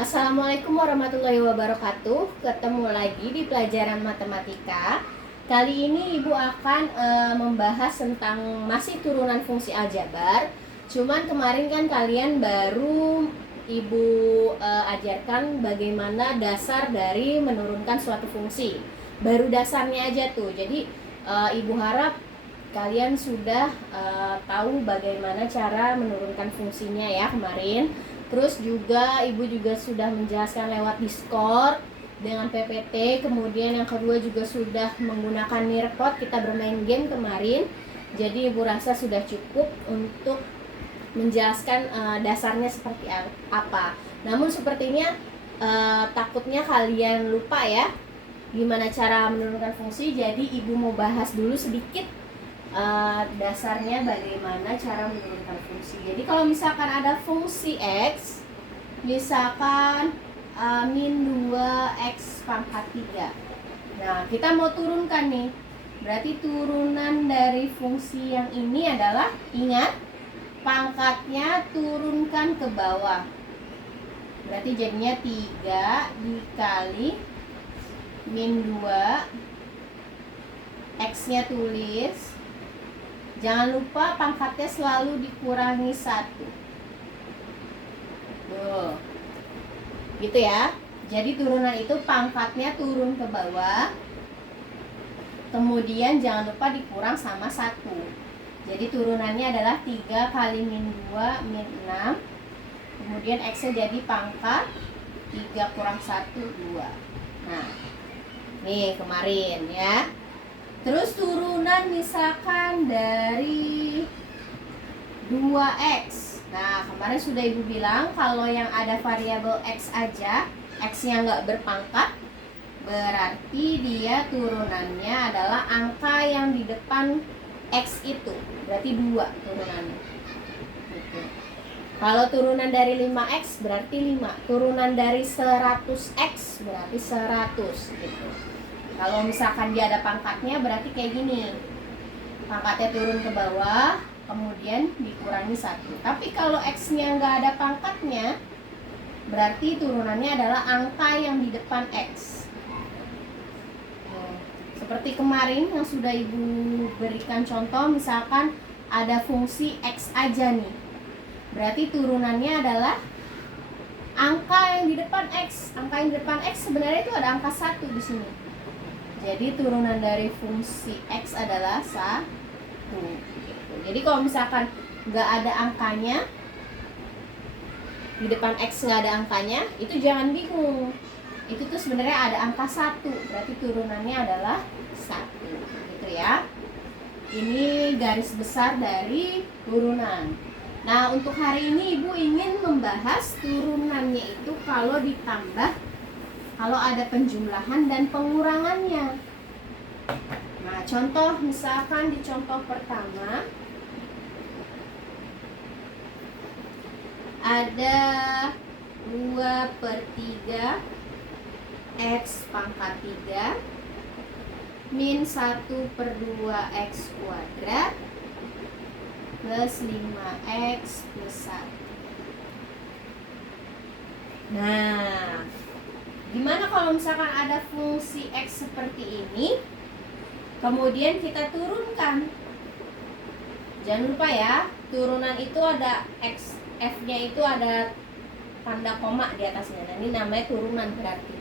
Assalamualaikum warahmatullahi wabarakatuh. Ketemu lagi di pelajaran matematika. Kali ini Ibu akan membahas tentang masih turunan fungsi aljabar. Cuman kemarin kan kalian baru Ibu ajarkan bagaimana dasar dari menurunkan suatu fungsi. Baru dasarnya aja tuh. Jadi Ibu harap kalian sudah tahu bagaimana cara menurunkan fungsinya ya kemarin. Terus juga Ibu juga sudah menjelaskan lewat Discord dengan PPT. Kemudian yang kedua juga sudah menggunakan Nearpod, kita bermain game kemarin. Jadi Ibu rasa sudah cukup untuk menjelaskan dasarnya seperti apa. Namun sepertinya takutnya kalian lupa ya gimana cara menurunkan fungsi. Jadi Ibu mau bahas dulu sedikit dasarnya bagaimana cara menurunkan fungsi. Jadi kalau misalkan ada fungsi X, misalkan min 2X pangkat 3. Nah, kita mau turunkan nih. Berarti turunan dari fungsi yang ini adalah, ingat, pangkatnya turunkan ke bawah. Berarti jadinya 3 dikali min 2, X-nya tulis. Jangan lupa pangkatnya selalu dikurangi 1. Tuh. Gitu ya. Jadi turunan itu pangkatnya turun ke bawah. Kemudian jangan lupa dikurang sama 1. Jadi turunannya adalah 3 kali min 2 min 6. Kemudian X-nya jadi pangkat 3 kurang 1, 2. Nah, nih kemarin ya. Terus turunan misalkan dari 2X. Nah, kemarin sudah Ibu bilang kalau yang ada variabel X aja, X-nya nggak berpangkat, berarti dia turunannya adalah angka yang di depan X itu. Berarti 2 turunannya. Gitu. Kalau turunan dari 5X berarti 5. Turunan dari 100X berarti 100 gitu. Kalau misalkan dia ada pangkatnya berarti kayak gini. Pangkatnya turun ke bawah, kemudian dikurangi 1. Tapi kalau X-nya nggak ada pangkatnya, berarti turunannya adalah angka yang di depan X. Seperti kemarin yang sudah Ibu berikan contoh, misalkan ada fungsi X aja nih. Berarti turunannya adalah angka yang di depan X. Angka yang di depan X sebenarnya itu ada angka 1 di sini. Jadi turunan dari fungsi X adalah 1 gitu. Jadi kalau misalkan nggak ada angkanya, di depan X nggak ada angkanya, itu jangan bingung. Itu tuh sebenarnya ada angka 1. Berarti turunannya adalah 1 gitu ya. Ini garis besar dari turunan. Nah, untuk hari ini Ibu ingin membahas turunannya itu kalau ditambah, kalau ada penjumlahan dan pengurangannya. Nah, contoh misalkan di contoh pertama ada 2/3 X pangkat 3 min 1/2 X kuadrat plus 5X plus 1. Nah, gimana kalau misalkan ada fungsi X seperti ini, kemudian kita turunkan. Jangan lupa ya, turunan itu ada X, F-nya itu ada tanda koma di atasnya. Nah, ini namanya turunan berarti.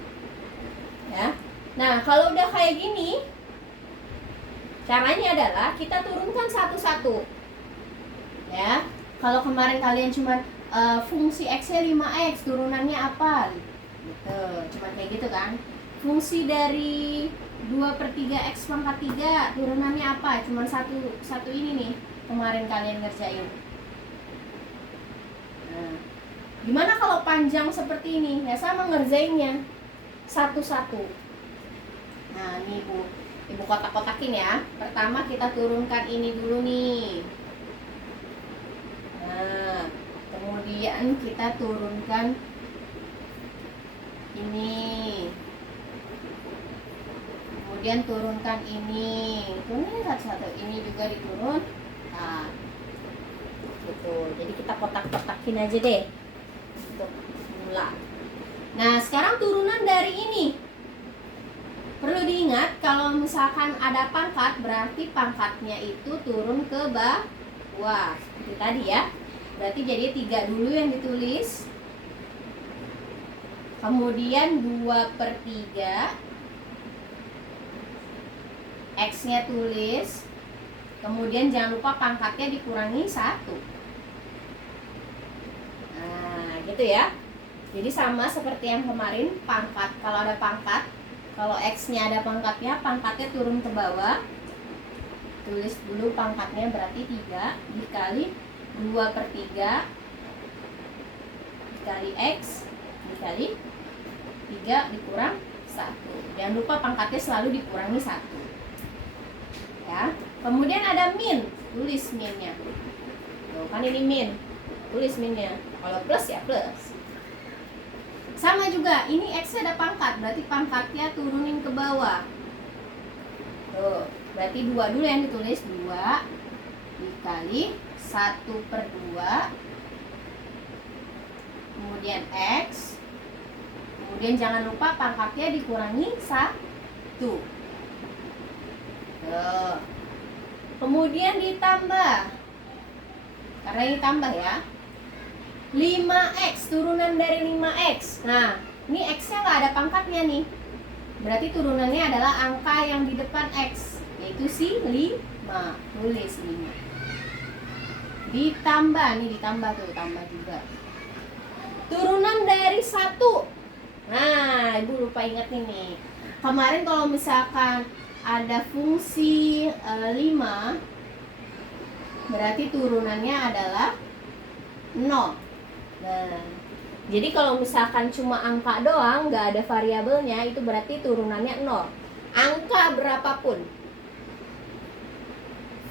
Ya. Nah, kalau udah kayak gini, caranya adalah kita turunkan satu-satu. Ya. Kalau kemarin kalian cuma fungsi X-nya 5X, turunannya apa? Gitu, cuman kayak gitu kan. Fungsi dari 2/3 X pangkat 3 turunannya apa? Cuman satu ini nih kemarin kalian ngerjain. Nah, gimana kalau panjang seperti ini? Ya sama ngerjainnya satu-satu. Nah, ini Ibu kotak-kotakin ya. Pertama kita turunkan ini dulu nih. Nah, kemudian kita turunkan ini, kemudian turunkan ini, turunin satu-satu, ini juga diturun. Nah, gitu. Jadi kita kotak-kotakin aja deh untuk mula. Nah, sekarang turunan dari ini. Perlu diingat kalau misalkan ada pangkat, berarti pangkatnya itu turun ke bawah. Seperti tadi ya. Berarti jadi 3 dulu yang ditulis. Kemudian 2/3. X-nya tulis. Kemudian jangan lupa pangkatnya dikurangi 1. Nah, gitu ya. Jadi sama seperti yang kemarin, pangkat. Kalau ada pangkat, kalau X-nya ada pangkatnya, pangkatnya turun ke bawah. Tulis dulu pangkatnya, berarti 3 dikali 2/3 dikali X dikali 3 dikurang 1. Jangan lupa pangkatnya selalu dikurangi 1. Ya. Kemudian ada min, tulis minnya. Tuh, kan ini min. Tulis minnya. Kalau plus ya plus. Sama juga, ini X ada pangkat, berarti pangkatnya turunin ke bawah. Tuh, berarti 2 dulu yang ditulis, 2 dikali 1/2. Kemudian X. Kemudian jangan lupa pangkatnya dikurangi 1. Tuh. Kemudian ditambah. Karena ini tambah ya. 5X, turunan dari 5X. Nah, ini X-nya nggak ada pangkatnya nih. Berarti turunannya adalah angka yang di depan X, yaitu si 5. Tulis 5. Ditambah, nih ditambah tuh, tambah juga. Turunan dari 1. Nah, Ibu lupa ingat nih. Kemarin kalau misalkan ada fungsi 5, berarti turunannya adalah 0. Nah, jadi kalau misalkan cuma angka doang, nggak ada variabelnya, itu berarti turunannya 0. Angka berapapun.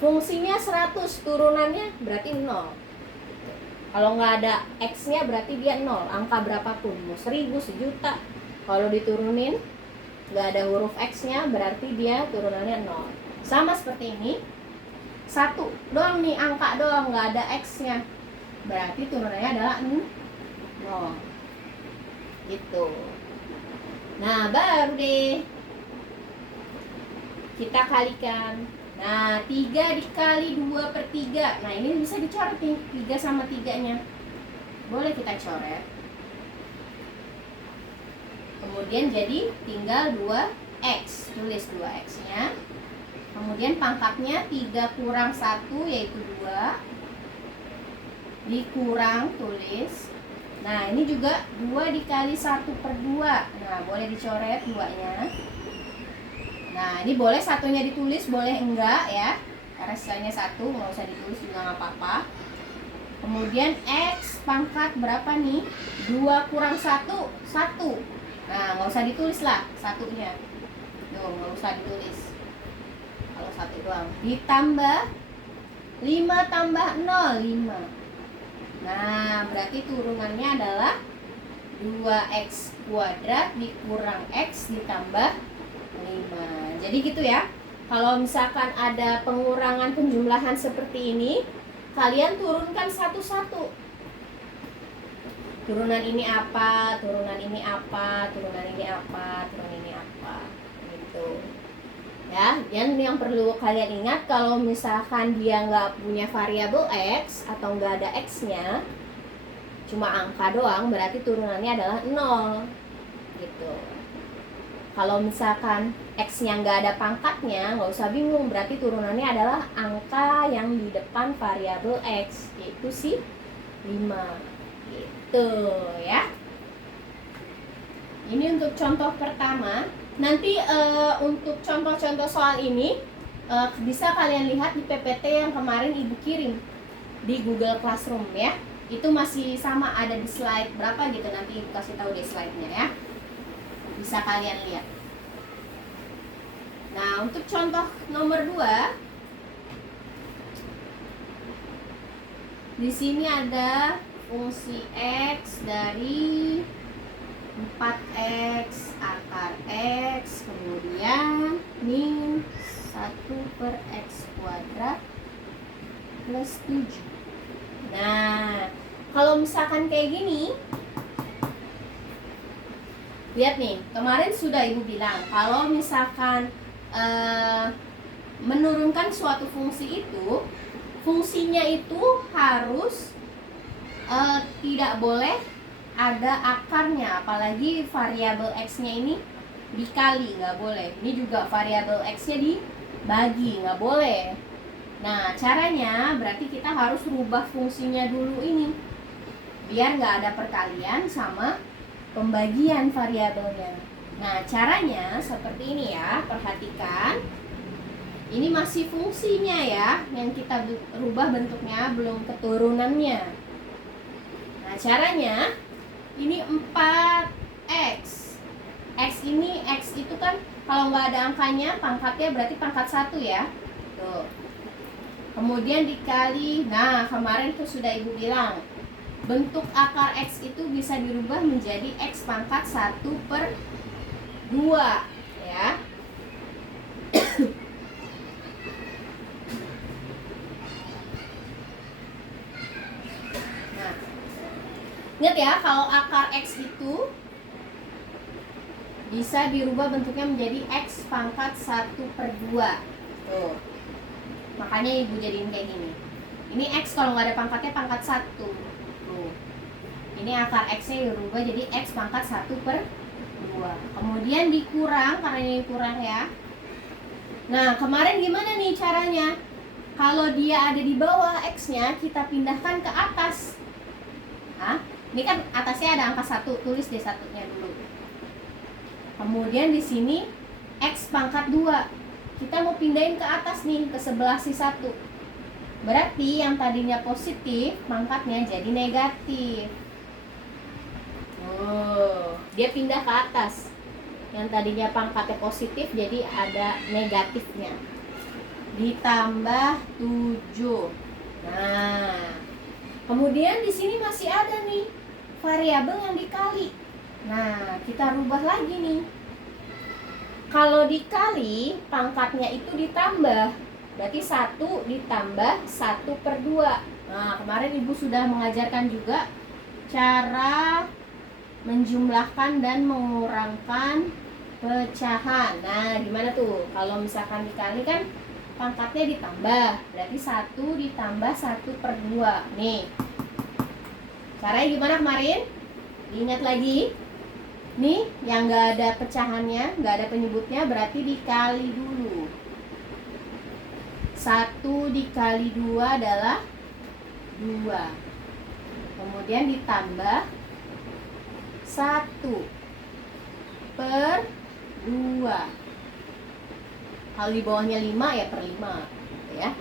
Fungsinya 100, turunannya berarti 0. Kalau nggak ada X-nya berarti dia 0, angka berapapun. Mau 1000, 1.000.000. Kalau diturunin, nggak ada huruf X-nya, berarti dia turunannya 0. Sama seperti ini. 1 doang nih, angka doang, nggak ada X-nya. Berarti turunannya adalah 0. Gitu. Nah, baru deh kita kalikan. Nah, 3 dikali 2/3. Nah, ini bisa dicoret nih, 3 sama 3-nya. Boleh kita coret. Kemudian jadi tinggal 2X. Tulis 2X-nya. Kemudian pangkatnya 3 kurang 1, yaitu 2. Dikurang, tulis. Nah, ini juga 2 dikali 1/2. Nah, boleh dicoret 2-nya. Nah, ini boleh satunya ditulis, boleh enggak ya. Karena sisanya 1, nggak usah ditulis juga nggak apa-apa. Kemudian X pangkat berapa nih? 2 kurang 1, 1. Nah, nggak usah ditulis lah satunya. Tuh, nggak usah ditulis. Kalau 1 doang. Ditambah 5 tambah 0, 5. Nah, berarti turunannya adalah 2X kuadrat dikurang X ditambah 5. Jadi gitu ya. Kalau misalkan ada pengurangan penjumlahan seperti ini, kalian turunkan satu-satu. Turunan ini apa, turunan ini apa, turunan ini apa, turunan ini apa. Gitu. Ya, dan yang perlu kalian ingat, kalau misalkan dia nggak punya variabel X atau nggak ada X-nya, cuma angka doang, berarti turunannya adalah 0 gitu. Kalau misalkan X-nya nggak ada pangkatnya, nggak usah bingung, berarti turunannya adalah angka yang di depan variabel X, yaitu si 5 gitu ya. Ini untuk contoh pertama. Nanti untuk contoh-contoh soal ini bisa kalian lihat di PPT yang kemarin Ibu kirim di Google Classroom ya. Itu masih sama, ada di slide berapa gitu, nanti Ibu kasih tahu di slide-nya ya. Bisa kalian lihat. Nah, untuk contoh nomor 2, di sini ada fungsi X dari 4X akar X, kemudian min 1/X kuadrat plus 7. Nah, kalau misalkan kayak gini, Lihat nih, kemarin sudah Ibu bilang kalau misalkan menurunkan suatu fungsi itu, fungsinya itu harus tidak boleh ada akarnya, apalagi variabel x-nya ini dikali, nggak boleh. Ini juga variabel x-nya dibagi, nggak boleh. Nah, caranya berarti kita harus rubah fungsinya dulu ini, biar nggak ada perkalian sama pembagian variabelnya. Nah, caranya seperti ini ya, perhatikan. Ini masih fungsinya ya, yang kita rubah bentuknya, belum keturunannya. Nah, caranya ini 4x. X ini, X itu kan kalau nggak ada angkanya, pangkatnya berarti pangkat 1 ya. Tuh. Kemudian dikali, nah kemarin tuh sudah Ibu bilang, bentuk akar X itu bisa dirubah menjadi X pangkat 1/2 ya. Nah, ingat ya, kalau akar X itu bisa dirubah bentuknya menjadi X pangkat 1/2. Tuh. Makanya Ibu jadiin kayak gini. Ini X kalau nggak ada pangkatnya pangkat 1. Tuh. Ini akar X-nya dirubah jadi X pangkat 1/2. Kemudian dikurang, karena ini kurang ya. Nah, kemarin gimana nih caranya? Kalau dia ada di bawah X-nya, kita pindahkan ke atas. Hah? Ini kan atasnya ada angka 1, tulis deh satunya dulu. Kemudian di sini X pangkat 2. Kita mau pindahin ke atas nih, ke sebelah si 1. Berarti yang tadinya positif, pangkatnya jadi negatif. Oh, dia pindah ke atas. Yang tadinya pangkatnya positif jadi ada negatifnya. Ditambah 7. Nah, kemudian di sini masih ada nih variabel yang dikali. Nah, kita rubah lagi nih. Kalau dikali, pangkatnya itu ditambah. Berarti 1 ditambah 1/2. Nah, kemarin Ibu sudah mengajarkan juga cara menjumlahkan dan mengurangkan pecahan. Nah, gimana tuh? Kalau misalkan dikali kan pangkatnya ditambah. Berarti 1 ditambah 1/2. Nih. Caranya gimana kemarin? Diingat lagi. Nih, yang nggak ada pecahannya, nggak ada penyebutnya, berarti dikali dulu. 1 dikali 2 adalah 2. Kemudian ditambah 1/2. Kalau di bawahnya 5 ya per 5 ya.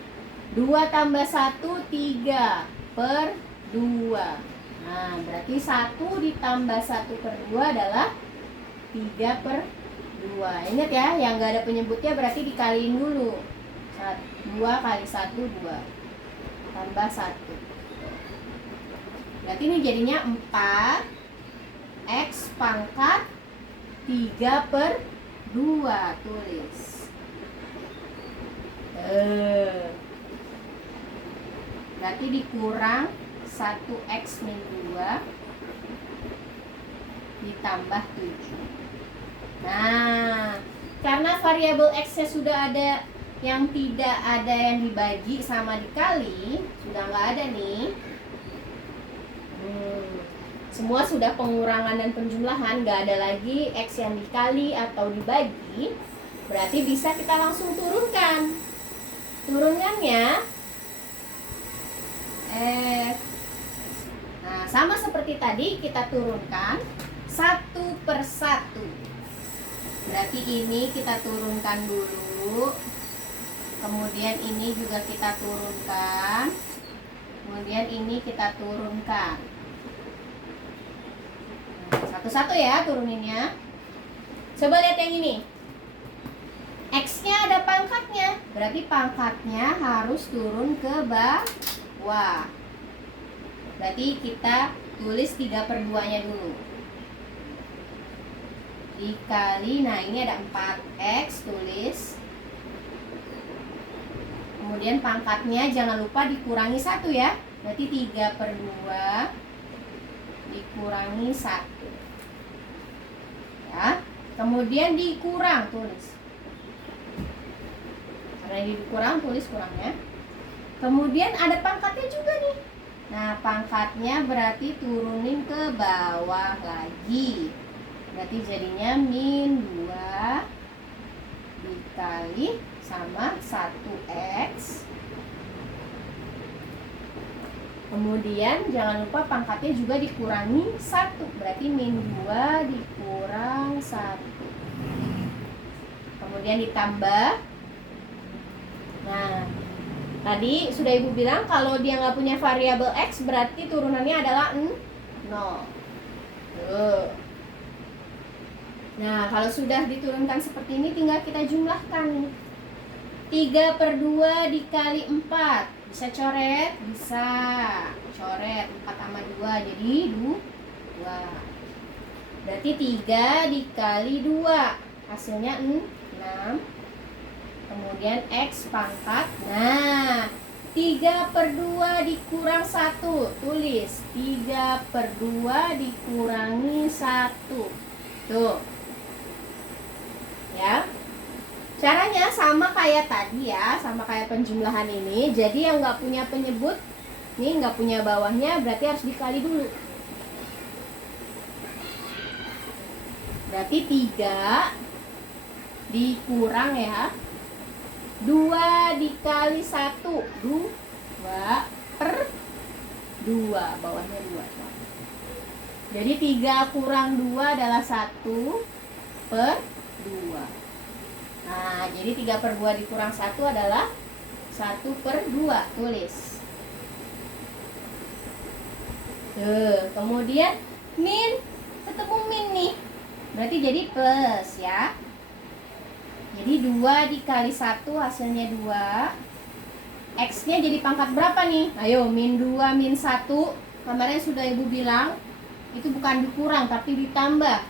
2 tambah 1, 3/2. Nah, berarti 1 ditambah 1/2 adalah 3/2. Ingat ya, yang nggak ada penyebutnya berarti dikaliin dulu. 2 kali 1, 2. Tambah 1. Berarti ini jadinya 4x pangkat 3/2. Tulis. Berarti dikurang 1x min 2 ditambah 7. Nah, karena variabel x-nya sudah ada yang tidak ada yang dibagi sama dikali, sudah nggak ada nih. Semua sudah pengurangan dan penjumlahan, nggak ada lagi x yang dikali atau dibagi. Berarti bisa kita langsung turunkan. Turunannya nah, sama seperti tadi, kita turunkan 1/1. Berarti ini kita turunkan dulu. Kemudian ini juga kita turunkan. Kemudian ini kita turunkan. Satu-satu ya turuninnya. Coba lihat yang ini. X-nya ada pangkatnya. Berarti pangkatnya harus turun ke bawah. Berarti kita tulis 3/2-nya dulu. Dikali, nah ini ada 4x, tulis. Kemudian pangkatnya jangan lupa dikurangi 1 ya. Berarti 3/2 dikurangi 1. Kemudian dikurang, tulis. Karena ini dikurang, tulis kurangnya. Kemudian ada pangkatnya juga nih. Nah, pangkatnya berarti turunin ke bawah lagi. Berarti jadinya min 2 dikali sama 1x. Kemudian jangan lupa pangkatnya juga dikurangi 1. Berarti min 2 dikurang 1. Kemudian ditambah. Nah, tadi sudah Ibu bilang kalau dia nggak punya variabel X berarti turunannya adalah 0. Tuh. Nah, kalau sudah diturunkan seperti ini tinggal kita jumlahkan. 3/2 dikali 4. Bisa coret? Bisa. Coret 4 sama 2 jadi 2. Berarti 3 dikali 2. Hasilnya 6. Kemudian X pangkat. Nah, 3/2 dikurang 1. Tulis 3/2 dikurangi 1. Tuh. Ya. Caranya sama kayak tadi ya, sama kayak penjumlahan ini. Jadi yang nggak punya penyebut, nih nggak punya bawahnya, berarti harus dikali dulu. Berarti 3 dikurang ya 2 dikali 1, 2/2, bawahnya 2. Jadi 3 kurang 2 adalah 1/2. Nah, jadi 3/2 dikurang 1 adalah 1/2. Tulis. Tuh, kemudian min, ketemu min nih. Berarti jadi plus ya. Jadi 2 dikali 1 hasilnya 2. X-nya jadi pangkat berapa nih? Ayo, min 2 min 1. Kemarin sudah Ibu bilang, itu bukan dikurang tapi ditambah.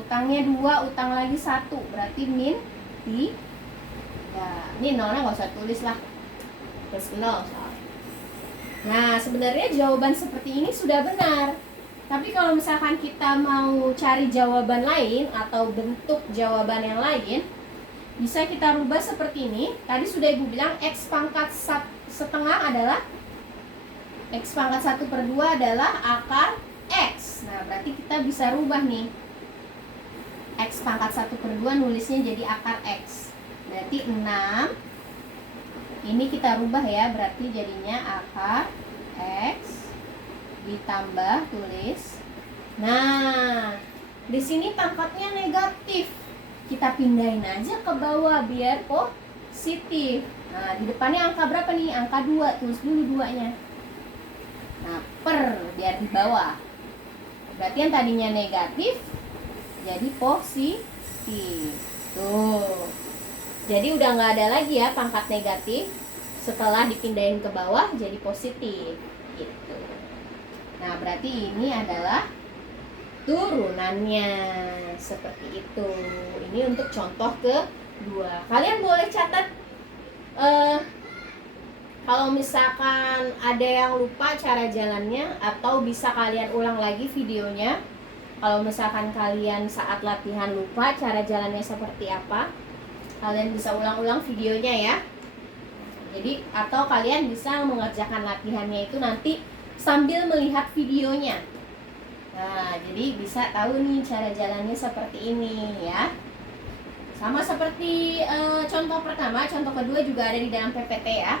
Utangnya 2, utang lagi 1. Berarti min 3. Ini nolnya nggak usah tulis lah, plus 0 soalnya. Nah, sebenarnya jawaban seperti ini sudah benar. Tapi kalau misalkan kita mau cari jawaban lain atau bentuk jawaban yang lain, bisa kita rubah seperti ini. Tadi sudah Ibu bilang X pangkat setengah adalah X pangkat 1/2 adalah akar X. Nah, berarti kita bisa rubah nih. X pangkat 1/2 nulisnya jadi akar X. Berarti 6. Ini kita rubah ya, berarti jadinya akar X ditambah, tulis. Nah, di sini pangkatnya negatif. Kita pindahin aja ke bawah biar positif. Nah, di depannya angka berapa nih? Angka 2, tulis dulu 2-nya. Nah, per biar di bawah. Berarti yang tadinya negatif jadi positif. Tuh. Jadi udah nggak ada lagi ya pangkat negatif. Setelah dipindahin ke bawah jadi positif. Gitu. Nah, berarti ini adalah turunannya. Seperti itu. Ini untuk contoh kedua. Kalian boleh catat kalau misalkan ada yang lupa cara jalannya, atau bisa kalian ulang lagi videonya. Kalau misalkan kalian saat latihan lupa cara jalannya seperti apa, kalian bisa ulang-ulang videonya ya. Jadi atau kalian bisa mengerjakan latihannya itu nanti sambil melihat videonya. Nah, jadi bisa tahu nih cara jalannya seperti ini ya. Sama seperti contoh pertama, contoh kedua juga ada di dalam PPT ya.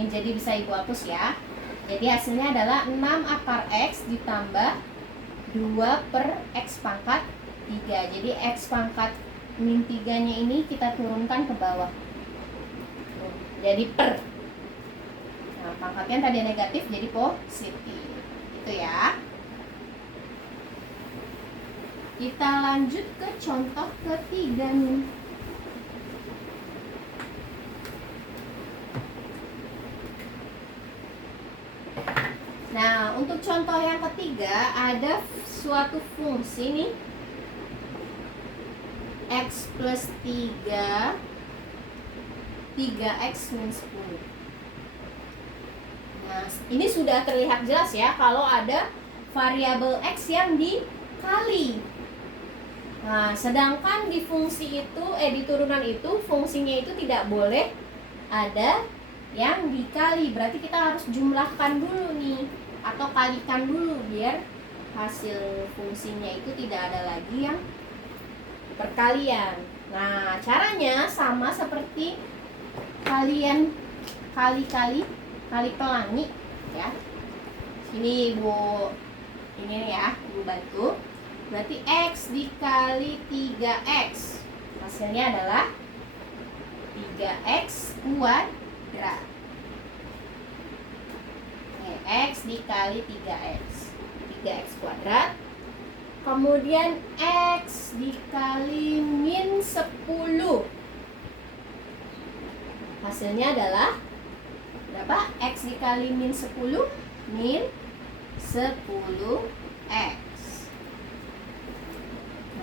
Yang jadi bisa Ibu hapus ya. Jadi hasilnya adalah 6 akar X ditambah 2/X pangkat 3. Jadi X pangkat min 3-nya ini kita turunkan ke bawah. Jadi per. Nah, pangkatnya tadi negatif jadi positif. Itu ya. Kita lanjut ke contoh ketiga nih. Nah, untuk contoh yang ketiga ada suatu fungsi nih X plus 3 3x min 10. Nah, ini sudah terlihat jelas ya kalau ada variabel X yang dikali. Nah, sedangkan di fungsi itu, di turunan itu, fungsinya itu tidak boleh ada yang dikali. Berarti kita harus jumlahkan dulu nih, atau kalikan dulu biar hasil fungsinya itu tidak ada lagi yang perkalian. Nah, caranya sama seperti kalian kali pelangi ya. Sini Ibu, ini ya, Ibu bantu. Berarti X dikali 3X, hasilnya adalah 3X kuadrat. X dikali 3X, 3X kuadrat. Kemudian X dikali min 10, hasilnya adalah berapa? X dikali min 10, min 10X.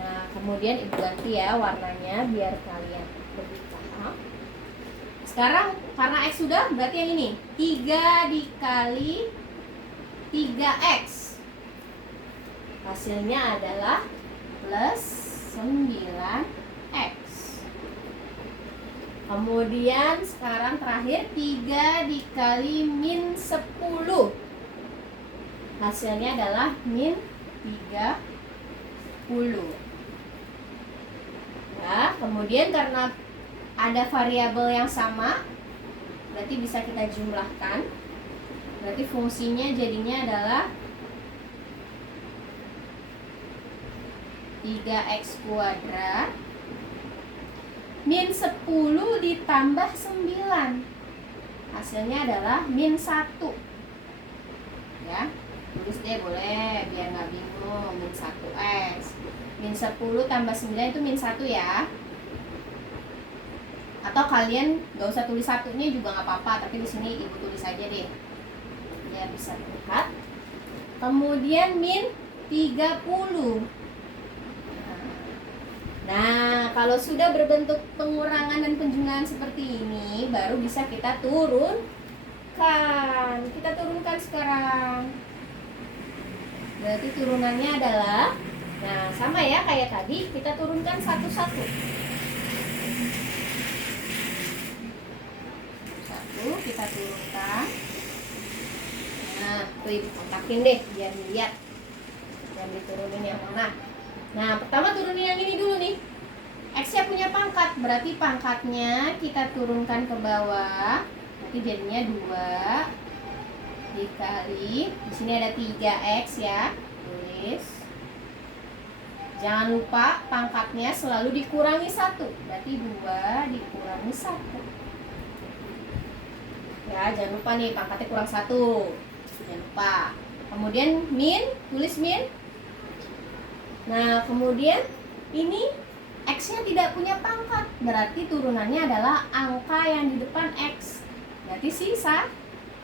Nah, kemudian Ibu ganti ya warnanya biar kalian lebih paham. Sekarang karena X sudah, berarti yang ini 3 dikali 3X, hasilnya adalah plus 9X. Kemudian sekarang terakhir 3 dikali min 10, hasilnya adalah min 30. Ya, kemudian karena ada variabel yang sama, berarti bisa kita jumlahkan. Berarti fungsinya jadinya adalah 3X kuadrat min 10 ditambah 9, hasilnya adalah min 1. Ya, tulis deh boleh biar nggak bingung. Min 1X, min 10 tambah 9 itu min 1 ya. Atau kalian nggak usah tulis satunya juga nggak apa-apa, tapi di sini Ibu tulis aja deh biar bisa terlihat. Kemudian min 30. Nah, kalau sudah berbentuk pengurangan dan penjumlahan seperti ini, baru bisa kita turunkan. Kita turunkan sekarang. Berarti turunannya adalah, nah sama ya kayak tadi, kita turunkan satu-satu. Satu kita turunkan. Nah, tuh Ibu kontakin deh biar dilihat yang diturunin yang mana. Nah, pertama turunin yang ini dulu nih. X-nya punya pangkat, berarti pangkatnya kita turunkan ke bawah. Nanti jadinya 2 dikali, di sini ada 3X ya. Tulis. Jangan lupa pangkatnya selalu dikurangi 1. Berarti 2 dikurangi 1. Ya, jangan lupa nih pangkatnya kurang 1. Jangan lupa. Kemudian min, tulis min. Nah, kemudian ini X-nya tidak punya pangkat, berarti turunannya adalah angka yang di depan X. Berarti sisa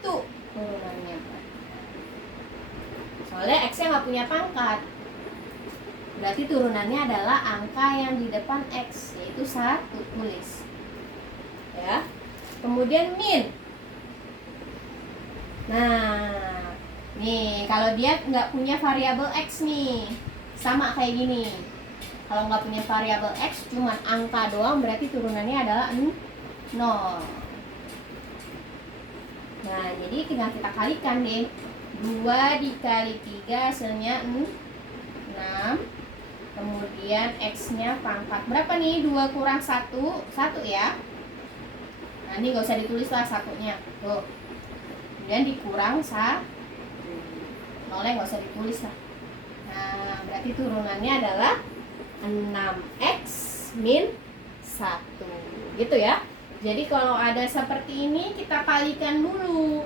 1 turunannya. Soalnya X-nya nggak punya pangkat, berarti turunannya adalah angka yang di depan X, yaitu 1. Tulis ya. Kemudian min. Nah, nih kalau dia nggak punya variabel X nih, sama kayak gini. Kalau nggak punya variabel X, cuma angka doang, berarti turunannya adalah 0. Nah, jadi tinggal kita kalikan deh. 2 dikali 3 hasilnya 6. Kemudian X-nya pangkat berapa nih? 2 kurang 1, 1 ya. Nah, ini nggak usah ditulis lah satunya. Tuh. Kemudian dikurang 1. 0-nya nggak usah ditulis lah. Nah, berarti turunannya adalah 6X min 1. Gitu ya. Jadi kalau ada seperti ini kita kalikan dulu.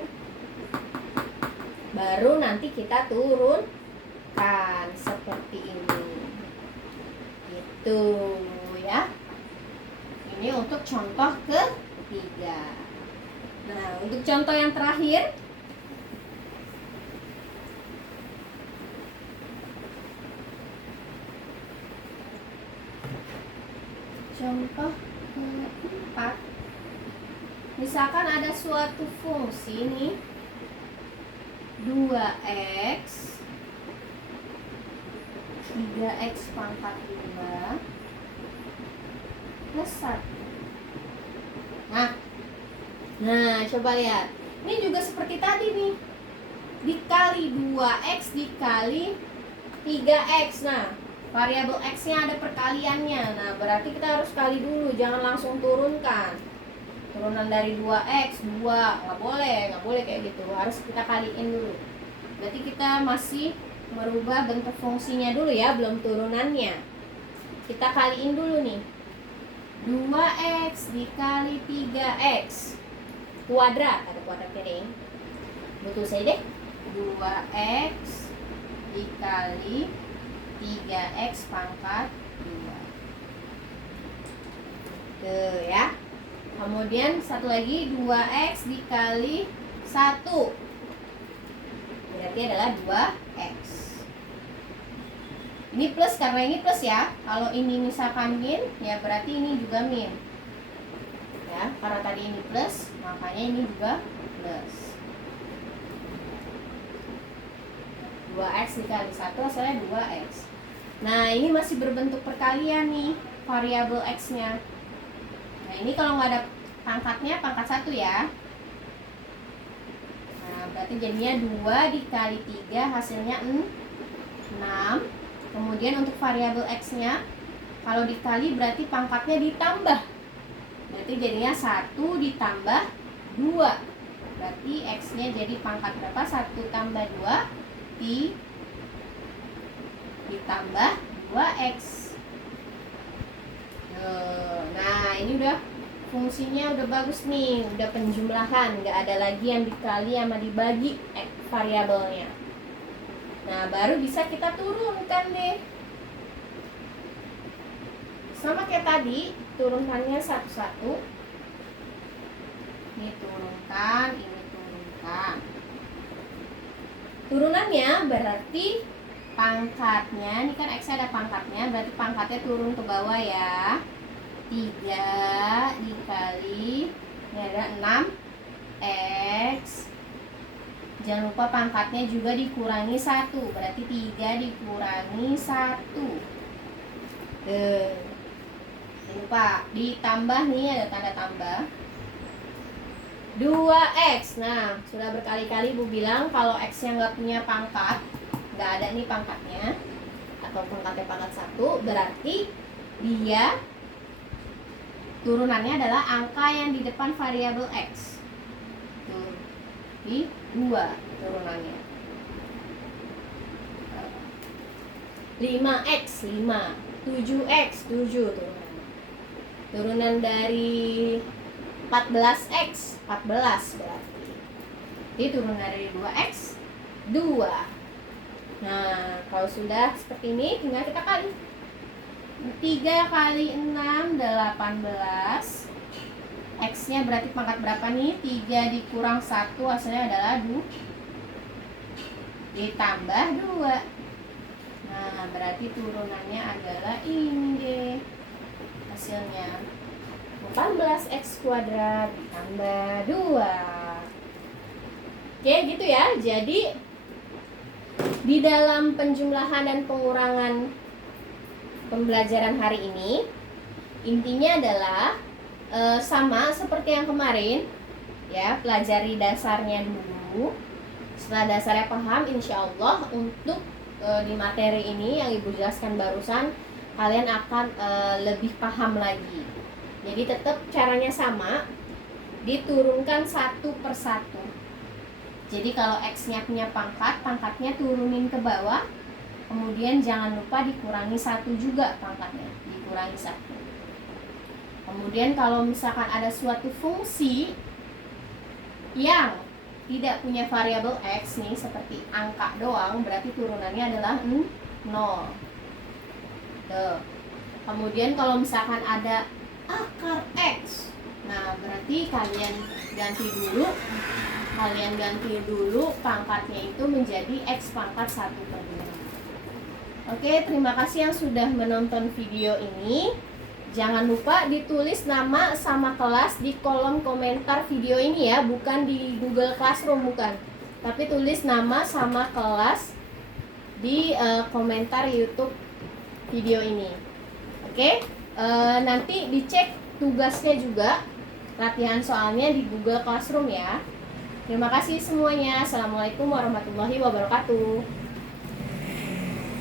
Baru nanti kita turunkan seperti ini. Gitu ya. Ini untuk contoh ketiga. Nah, untuk contoh yang terakhir, contoh keempat, misalkan ada suatu fungsi nih 2X 3x pangkat 2 plus 1. Nah, coba lihat. Ini juga seperti tadi nih. Dikali 2x dikali 3x. Nah, variabel x-nya ada perkaliannya. Nah, berarti kita harus kali dulu, jangan langsung turunkan. Turunan dari 2x, 2. Nggak boleh kayak gitu. Harus kita kaliin dulu. Berarti kita masih merubah bentuk fungsinya dulu ya, belum turunannya. Kita kaliin dulu nih. 2x dikali 3x kuadrat, ada kuadrat piring. Betul saya deh. 2x dikali 3x pangkat 2. Tuh ya. Kemudian satu lagi 2x dikali 1. Berarti adalah 2x. Ini plus karena ini plus ya. Kalau ini misalkan min, ya berarti ini juga min. Ya, karena tadi ini plus, makanya ini juga plus. 2x dikali 1 hasilnya 2x. Nah, ini masih berbentuk perkalian nih, variabel x-nya. Nah, ini kalau nggak ada pangkatnya, pangkat 1 ya. Nah, berarti jadinya 2 dikali 3 hasilnya 6. Kemudian untuk variabel x-nya, kalau dikali berarti pangkatnya ditambah. Berarti jadinya 1 ditambah 2. Berarti x-nya jadi pangkat berapa? 1 tambah 2 ditambah 2x. Nah, ini udah fungsinya udah bagus nih, udah penjumlahan, nggak ada lagi yang dikali sama dibagi variabelnya. Nah, baru bisa kita turunkan deh. Sama kayak tadi, turunkannya satu-satu. Ini turunkan, ini turunkan. Turunannya berarti pangkatnya, ini kan x ada pangkatnya, berarti pangkatnya turun ke bawah ya. 3 dikali, ini ada 6x. Jangan lupa pangkatnya juga dikurangi 1, berarti 3 dikurangi 1. Jangan lupa ditambah nih, ada tanda tambah 2x. Nah, sudah berkali-kali Ibu bilang kalau x yang nggak punya pangkat, nggak ada nih pangkatnya, atau pangkatnya pangkat 1, berarti dia turunannya adalah angka yang di depan variabel x. Tuh, di 2 turunannya. 5x 5, 7x 7 turunannya. Turunan dari 14x 14 berarti. Jadi turunan dari 2x 2. Nah, kalau sudah seperti ini tinggal kita kali. 3 kali 6 18. X-nya berarti pangkat berapa nih? 3 dikurang 1 hasilnya adalah 2 ditambah 2. Nah, berarti turunannya adalah ini deh hasilnya. 14x kuadrat ditambah 2. Oke, gitu ya. Jadi di dalam penjumlahan dan pengurangan pembelajaran hari ini, intinya adalah sama seperti yang kemarin ya, pelajari dasarnya dulu. Setelah dasarnya paham, insya Allah untuk di materi ini yang Ibu jelaskan barusan, kalian akan lebih paham lagi. Jadi tetap caranya sama, diturunkan satu per satu. Jadi kalau x-nya punya pangkat, pangkatnya turunin ke bawah. Kemudian jangan lupa dikurangi 1 juga pangkatnya, dikurangi 1. Kemudian kalau misalkan ada suatu fungsi yang tidak punya variabel x nih, seperti angka doang, berarti turunannya adalah 0. Tuh. Kemudian kalau misalkan ada akar x, nah berarti kalian ganti dulu pangkatnya itu menjadi x pangkat 1/2. Oke, terima kasih yang sudah menonton video ini. Jangan lupa ditulis nama sama kelas di kolom komentar video ini ya, bukan di Google Classroom, bukan. Tapi tulis nama sama kelas di komentar YouTube video ini. Oke, nanti dicek tugasnya juga, latihan soalnya di Google Classroom ya. Terima kasih semuanya. Assalamualaikum warahmatullahi wabarakatuh.